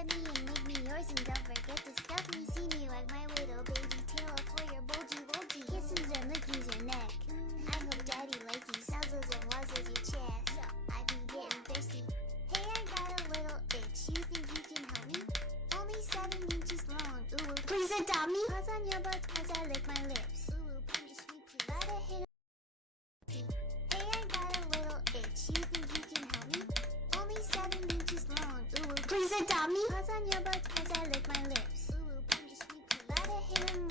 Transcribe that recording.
let me and make me yours, and don't forget to stuff me. See me like my little baby tail for your bulgy bulgy. Kisses and lickies your neck. I hope daddy like you. Nuzzles and wuzzles your chest. I be getting thirsty. Hey, I got a little itch. You think you can help me? Only 7 inches long. Ooh, please adopt me. Paws on your butt as I lick my lips. Ooh, punish me please. Gotta hit. Hey, I got a little itch. You think you can help me? Only 7 inches long. Ooh, please adopt me. Paws on your butt as I lick my lips. Ooh, punish me please. Gotta hit him